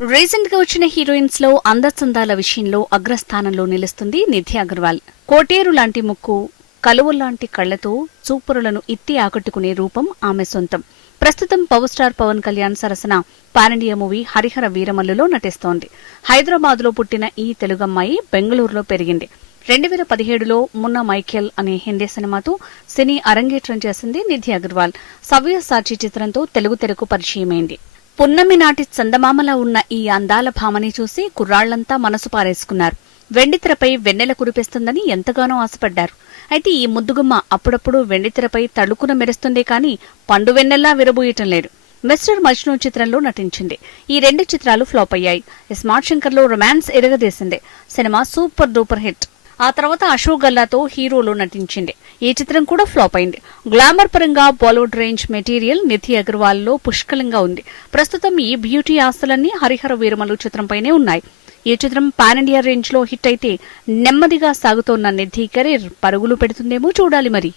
రీసెంట్గా వచ్చిన హీరోయిన్స్లో అందచందాల విషయంలో అగ్రస్థానంలో నిలుస్తుంది నిధి అగర్వాల్. కోటేరు లాంటి ముక్కు కలువల్లాంటి కళ్ళతో చూపురులను ఇత్తి ఆకట్టుకునే రూపం ఆమె సొంతం. ప్రస్తుతం పవర్ స్టార్ పవన్ కళ్యాణ్ సరసన పానిండియా మూవీ హరిహర వీరమల్లులో నటిస్తోంది. హైదరాబాద్లో పుట్టిన ఈ తెలుగమ్మాయి బెంగళూరులో పెరిగింది. రెండు వేల పదిహేడులో మున్న మైఖేల్ అనే హిందీ సినిమాతో సినీ అరంగేట్రం చేసింది నిధి అగర్వాల్. సవ్య సాచి చిత్రంతో తెలుగు తెరకు పరిచయమైంది. పున్నమి నాటి చందమామలా ఉన్న ఈ అందాల భామని చూసి కుర్రాళ్ళంతా మనసు పారేసుకున్నారు. వెండితెరపై వెన్నెల కురిపిస్తుందని ఎంతగానో ఆశపడ్డారు. అయితే ఈ ముద్దుగుమ్మ అప్పుడప్పుడు వెండితెరపై తళుకున మెరుస్తుందే కాని పండు వెన్నెల్లా విరబోయటం లేదు. మిస్టర్ మజ్ను చిత్రంలో నటించింది. ఈ రెండు చిత్రాలు ఫ్లాప్ అయ్యాయి. స్మార్ట్ శంకర్లో రొమాన్స్ ఎరగదీసింది. సినిమా సూపర్ డూపర్ హిట్. ఆ తర్వాత అశోక్ గల్లాతో హీరోలో నటించింది. ఈ చిత్రం కూడా ఫ్లాప్ అయింది. గ్లామర్ పరంగా బాలీవుడ్ రేంజ్ మెటీరియల్ నిధి అగర్వాల్లో పుష్కలంగా ఉంది. ప్రస్తుతం ఈ బ్యూటీ ఆస్తులన్నీ హరిహర వీరమలు చిత్రంపైనే ఉన్నాయి. ఈ చిత్రం పాన్ ఇండియా రేంజ్లో హిట్ అయితే నెమ్మదిగా సాగుతోన్న నిధి కెరీర్ పరుగులు పెడుతుందేమో చూడాలి మరి.